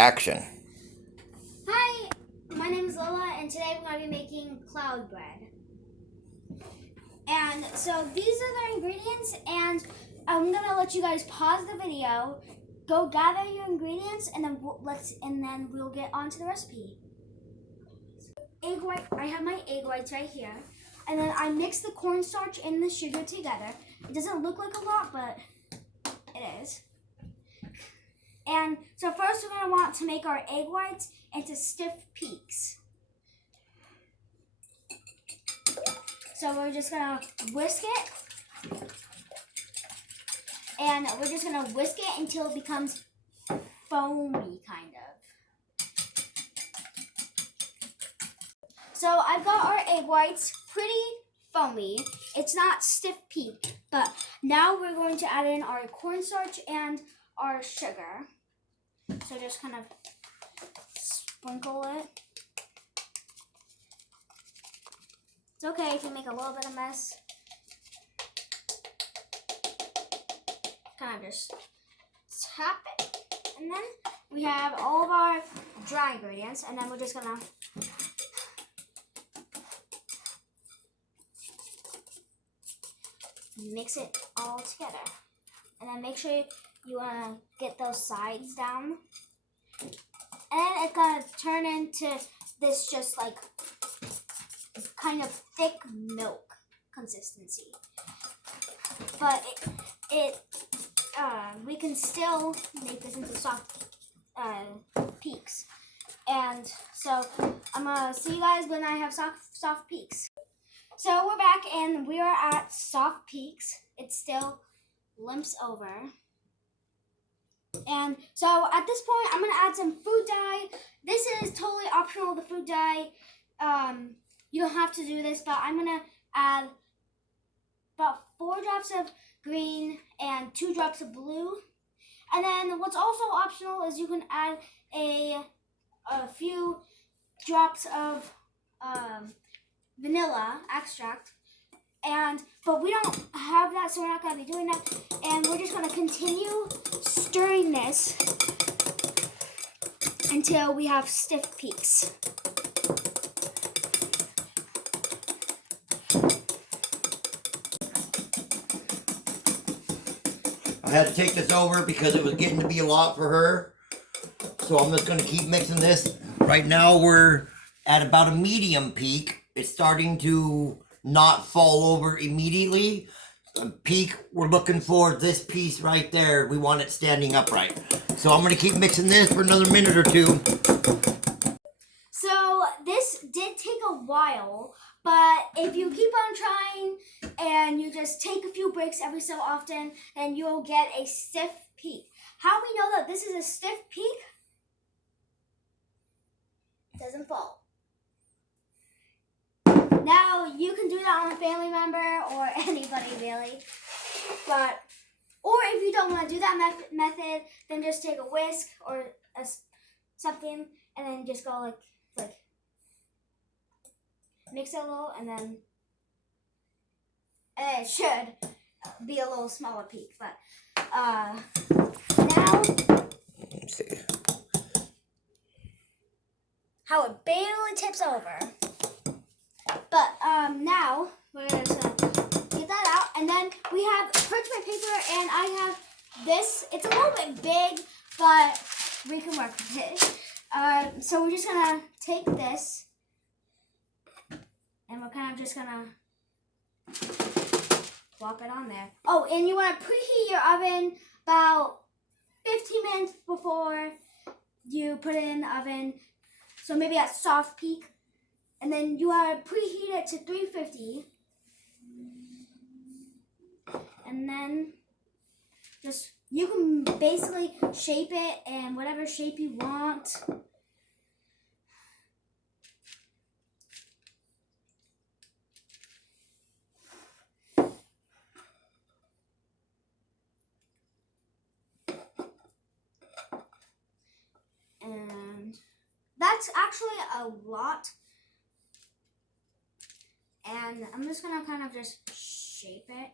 Action. Hi, my name is Lola, and today we're going to be making cloud bread. And so these are the ingredients, and I'm going to let you guys pause the video, go gather your ingredients, and then we'll get on to the recipe. Egg white. I have my egg whites right here, and then I mix the cornstarch and the sugar together. It doesn't look like a lot, but it is. And so first we're going to want to make our egg whites into stiff peaks. So we're just going to whisk it. And we're just going to whisk it until it becomes foamy, kind of. So I've got our egg whites pretty foamy. It's not stiff peak, but now we're going to add in our cornstarch and our sugar. So just kind of sprinkle it. It's okay if you make a little bit of mess. Kind of just tap it. And then we have all of our dry ingredients, and then we're just gonna mix it all together. And then make sure you want to get those sides down. And it's going to turn into this just like kind of thick milk consistency. But we can still make this into soft peaks. And so I'm going to see you guys when I have soft peaks. So we're back and we are at soft peaks. It still limps over. And so at this point, I'm going to add some food dye. This is totally optional, the food dye. You don't have to do this, but I'm going to add about 4 drops of green and 2 drops of blue. And then what's also optional is you can add a few drops of vanilla extract, but we don't have that, so we're not going to be doing that. And we're just going to continue stirring this until we have stiff peaks. I had to take this over because it was getting to be a lot for her. So I'm just going to keep mixing this. Right now we're at about a medium peak. It's starting to not fall over immediately. Peak, we're looking for this piece right there. We want it standing upright. So I'm going to keep mixing this for another minute or two. So this did take a while, but if you keep on trying and you just take a few breaks every so often, then you'll get a stiff peak. How we know that this is a stiff peak? It doesn't fall. Now, you can do that on a family member or anybody really, or if you don't want to do that method, then just take a whisk or something and then just go like mix it a little, and then it should be a little smaller peak, but now, Let's see how it barely tips over. But now we're going to get that out, and then we have parchment paper, and I have this. It's a little bit big, but we can work with it. So we're just going to take this, and we're kind of just going to plop it on there. Oh, and you want to preheat your oven about 15 minutes before you put it in the oven, so maybe at soft peak. And then you want to preheat it to 350. And then you can basically shape it in whatever shape you want. And that's actually a lot. And I'm just going to kind of just shape it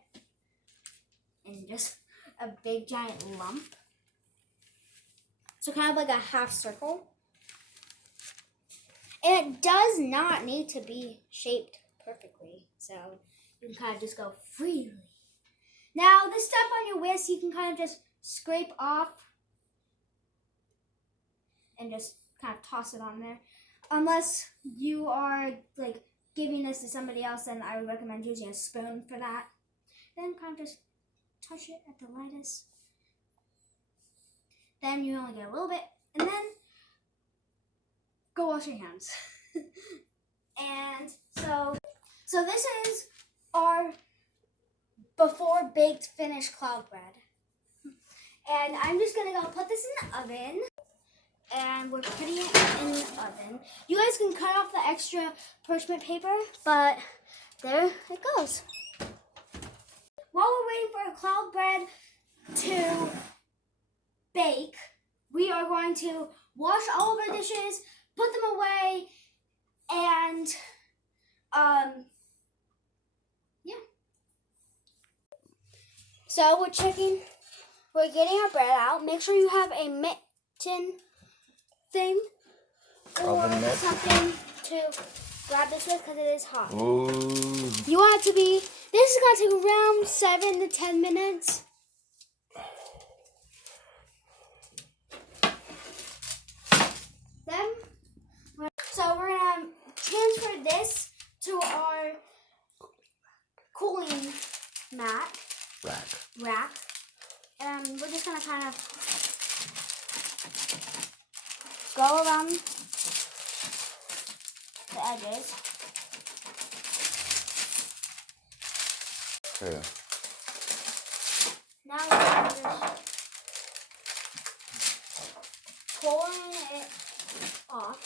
in just a big giant lump. So kind of like a half circle. And it does not need to be shaped perfectly. So you can kind of just go freely. Now this stuff on your wrist, you can kind of just scrape off and just kind of toss it on there. Unless you are like giving this to somebody else, then I would recommend using a spoon for that. Then kind of just touch it at the lightest. Then you only get a little bit, and then go wash your hands. And so this is our before baked finished cloud bread. And I'm just gonna go put this in the oven. And we're putting it in the oven. You guys can cut off the extra parchment paper, but there it goes. While we're waiting for our cloud bread to bake, we are going to wash all of our dishes, put them away, and yeah. So we're getting our bread out. Make sure you have a mitten thing or something to grab this with because it is hot. Ooh. You want it to be, this is going to take around 7 to 10 minutes. So we're going to transfer this to our cooling rack. And we're just going to kind of go around the edges. Yeah. Now we're just pulling it off.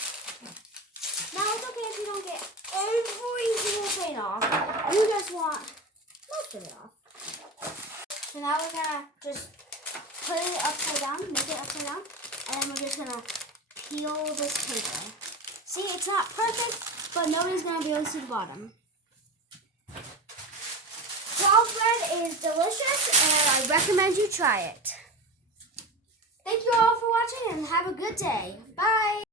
Now it's okay if you don't get every single thing off. You just want most of it off. So now we're gonna just put it upside down, make it upside down, and then we're just gonna peel this paper. See, it's not perfect, but nobody's gonna be able to see the bottom. Cloud bread is delicious, and I recommend you try it. Thank you all for watching, and have a good day. Bye!